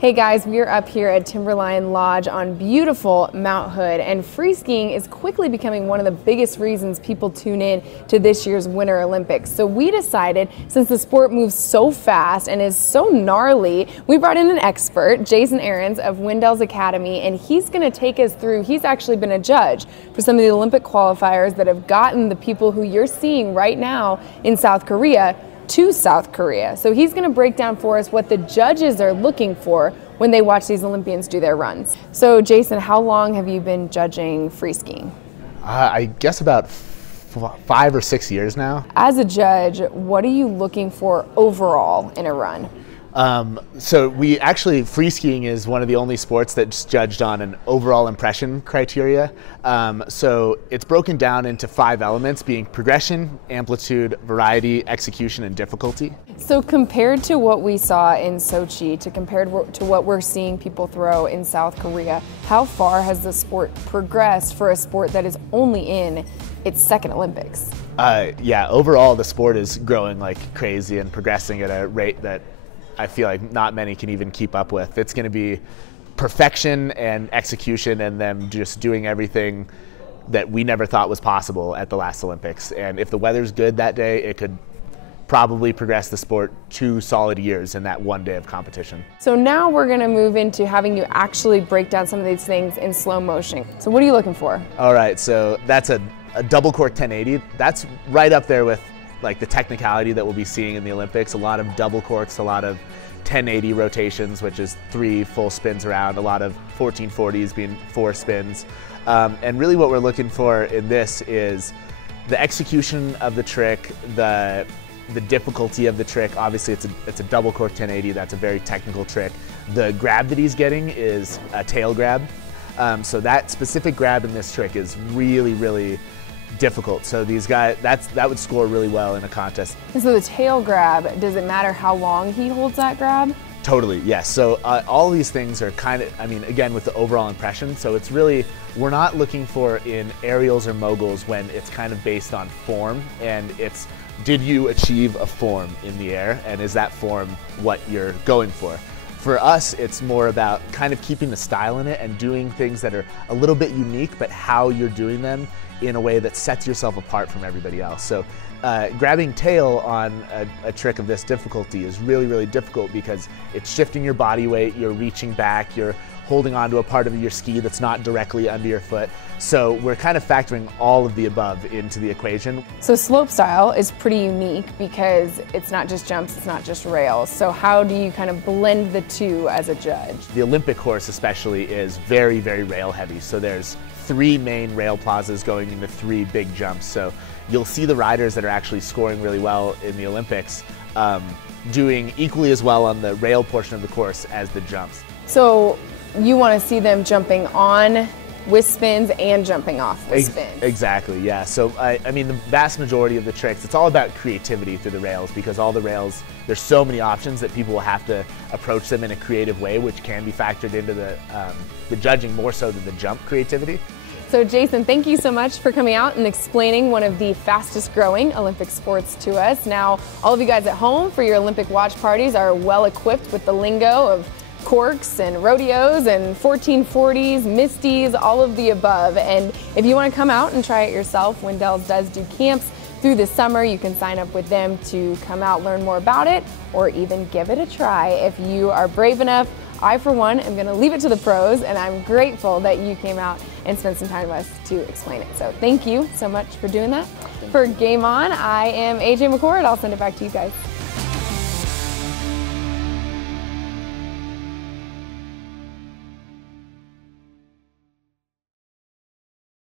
Hey guys, we're up here at Timberline Lodge on beautiful Mount Hood, and free skiing is quickly becoming one of the biggest reasons people tune in to this year's Winter Olympics. So we decided, since the sport moves so fast and is so gnarly, we brought in an expert, Jason Ahrens of Windell's Academy, and he's going to take us through. He's actually been a judge for some of the Olympic qualifiers that have gotten the people who you're seeing right now in South Korea to South Korea. So he's going to break down for us what the judges are looking for when they watch these Olympians do their runs. So Jason, how long have you been judging free skiing? I guess about 5 or 6 years now. As a judge, what are you looking for overall in a run? So free skiing is one of the only sports that's judged on an overall impression criteria. So it's broken down into 5 elements, being progression, amplitude, variety, execution, and difficulty. So compared to what we saw in Sochi, compared to what we're seeing people throw in South Korea, how far has the sport progressed for a sport that is only in its second Olympics? Overall the sport is growing like crazy and progressing at a rate that I feel like not many can even keep up with. It's going to be perfection and execution and them just doing everything that we never thought was possible at the last Olympics. And if the weather's good that day, it could probably progress the sport 2 solid years in that one day of competition. So now we're going to move into having you actually break down some of these things in slow motion. So what are you looking for? All right, so that's a double cork 1080. That's right up there with like the technicality that we'll be seeing in the Olympics. A lot of double corks, a lot of 1080 rotations, which is 3 full spins around, a lot of 1440s being 4 spins. And really what we're looking for in this is the execution of the trick, the difficulty of the trick. Obviously it's a double cork 1080, that's a very technical trick. The grab that he's getting is a tail grab. So that specific grab in this trick is really, really difficult. So these guys, that would score really well in a contest. And so the tail grab, does it matter how long he holds that grab? Totally, yes. So all these things are kind of, again, with the overall impression. So it's really, we're not looking for in aerials or moguls when it's kind of based on form, and it's, did you achieve a form in the air, and is that form what you're going for? For us, it's more about kind of keeping the style in it and doing things that are a little bit unique, but how you're doing them in a way that sets yourself apart from everybody else. So grabbing tail on a trick of this difficulty is really, really difficult because it's shifting your body weight, you're reaching back, you're holding onto a part of your ski that's not directly under your foot. So we're kind of factoring all of the above into the equation. So slope style is pretty unique because it's not just jumps, it's not just rails. So how do you kind of blend the two as a judge? The Olympic course especially is very, very rail heavy. So there's 3 main rail plazas going into 3 big jumps. So you'll see the riders that are actually scoring really well in the Olympics doing equally as well on the rail portion of the course as the jumps. So you want to see them jumping on with spins and jumping off with spins. Exactly, yeah. So the vast majority of the tricks, it's all about creativity through the rails, because all the rails, there's so many options that people will have to approach them in a creative way, which can be factored into the judging more so than the jump creativity. So Jason, thank you so much for coming out and explaining one of the fastest growing Olympic sports to us. Now, all of you guys at home for your Olympic watch parties are well equipped with the lingo of corks and rodeos and 1440s, misties, all of the above. And if you want to come out and try it yourself, Windell's does do camps through the summer. You can sign up with them to come out, learn more about it, or even give it a try if you are brave enough. I, for one, am going to leave it to the pros, and I'm grateful that you came out and spent some time with us to explain it. So thank you so much for doing that. For Game On, I am AJ McCord. I'll send it back to you guys.